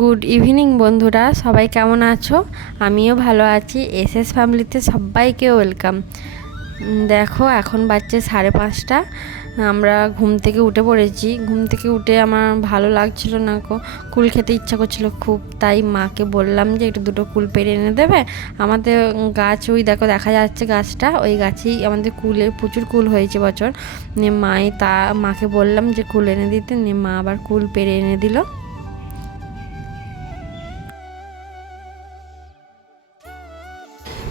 Good evening বন্ধুরা, সবাই কেমন আছো? আমিও ভালো আছি। এসএস ফ্যামিলিতে সবাইকে ওয়েলকাম। দেখো এখন বাজছে 5:30। আমরা ঘুম থেকে উঠে পড়েছি। ঘুম থেকে উঠে আমার ভালো লাগছিল না, কুল খেতে ইচ্ছা করছিল খুব। তাই মাকে বললাম যে একটু দুটো কুল পেড়ে এনে দেবে। আমাদের গাছ ওই দেখো দেখা যাচ্ছে গাছটা, ওই গাছেই আমাদের কুলে প্রচুর কুল হয়েছে বছর। মাকে বললাম যে কুল এনে দিতে, মা আবার কুল পেড়ে এনে দিল।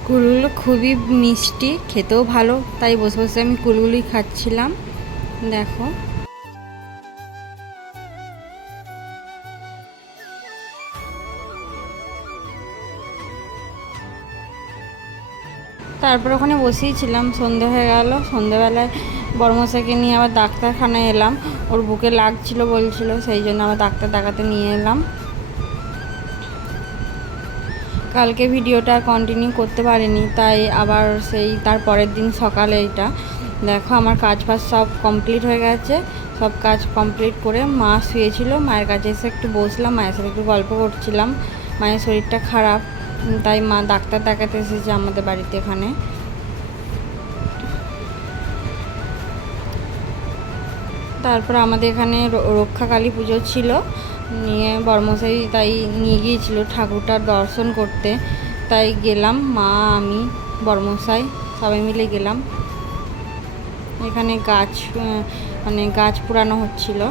কুলগুলো খুবই মিষ্টি, খেতেও ভালো, তাই বসে বসে আমি কুলগুলোই খাচ্ছিলাম। দেখো তারপর ওখানে বসেই ছিলাম। সন্ধে হয়ে গেল। সন্ধেবেলায় বড়মশাইকে নিয়ে আবার ডাক্তারখানায় এলাম। ওর বুকে লাগছিল বলছিল, সেই জন্য আবার ডাক্তার দেখাতে নিয়ে এলাম। কালকে ভিডিওটা কন্টিনিউ করতে পারিনি, তাই আবার সেই তার পরের দিন সকালে এটা দেখো আমার কাজ বাজ সব কমপ্লিট হয়ে গেছে। সব কাজ কমপ্লিট করে মা শুয়েছিল, মায়ের কাছে এসে একটু বসলাম, মায়ের সাথে একটু গল্প করছিলাম। মায়ের শরীরটা খারাপ, তাই মা ডাক্তার দেখাতে এসেছে আমাদের বাড়িতে এখানে। তারপর আমাদের এখানে রক্ষাকালী পুজো ছিল, নিয়ে বড়মশাই তাই নিয়ে গিয়েছিল ঠাকুরটার দর্শন করতে। তাই গেলাম, মা আমি বড়মশাই সবাই মিলে গেলাম। এখানে গাছ পুরানো হচ্ছিল।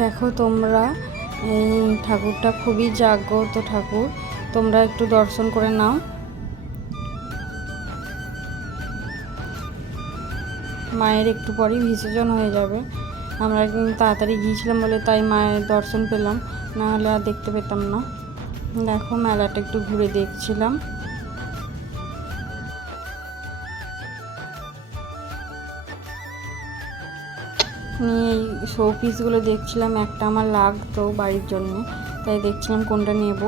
দেখো তোমরা, এই ঠাকুরটা খুবই জাগ্রত ঠাকুর, তোমরা একটু দর্শন করে নাও। মায়ের একটু পরেই বিসর্জন হয়ে যাবে। আমরা কিন্তু তাড়াতাড়ি গিয়েছিলাম বলে তাই মায়ের দর্শন পেলাম, না হলে আর দেখতে পেতাম না। দেখো মেলাটা একটু ঘুরে দেখছিলাম। নিয়ে এই শো পিসগুলো দেখছিলাম, একটা আমার লাগতো বাড়ির জন্য, তাই দেখছিলাম কোনটা নেব।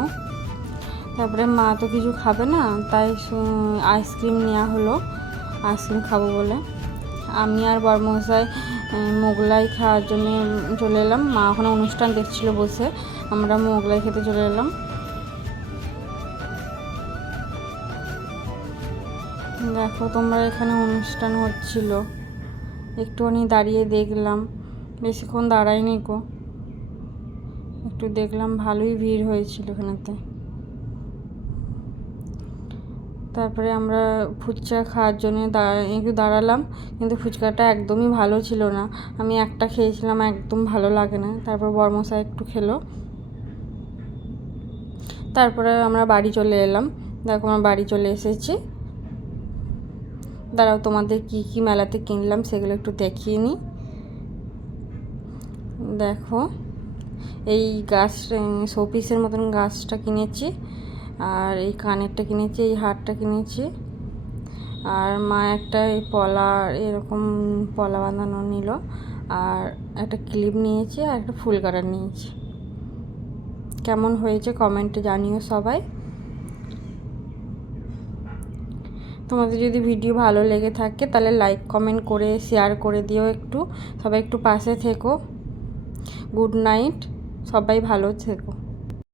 তারপরে মা তো কিছু খাবে না, তাই আইসক্রিম নেওয়া হলো, আইসক্রিম খাবো বলে। আমি আর বড়মশাই মোগলাই খাওয়ার জন্য চলে এলাম। মা ওখানে অনুষ্ঠান দেখছিল বসে, আমরা মোগলাই খেতে চলে এলাম। দেখো তোমরা, এখানে অনুষ্ঠান হচ্ছিল, একটুখানি দাঁড়িয়ে দেখলাম, বেশিক্ষণ দাঁড়াইনি একটু দেখলাম, ভালোই ভিড় হয়েছিল এখানেতে। তারপরে আমরা ফুচকা খাওয়ার জন্য একটু দাঁড়ালাম, কিন্তু ফুচকাটা একদমই ভালো ছিল না। আমি একটা খেয়েছিলাম, একদম ভালো লাগে না। তারপর বড়মশাই একটু খেলো। তারপরে আমরা বাড়ি চলে এলাম। দেখো আমরা বাড়ি চলে এসেছি। দাঁড়াও, তোমাদের কি কি মেলাতে কিনলাম সেগুলো একটু দেখিয়ে নিই। দেখো এই গাছ, শোপিসের মতন গাছটা কিনেছি, আর এই কানেরটা কিনেছি, এই হারটা কিনেছি, আর মা একটা এই এরকম পলা বাঁধানো নিল, আর একটা ক্লিপ নিয়েছি, আর একটা ফুল কাটার নিয়েছি। কেমন হয়েছে কমেন্টে জানিও সবাই। তোমাদের যদি ভিডিও ভালো লেগে থাকে তাহলে লাইক কমেন্ট করে শেয়ার করে দিও একটু। সবাই একটু পাশে থেকো। গুড নাইট, সবাই ভালো থেকো।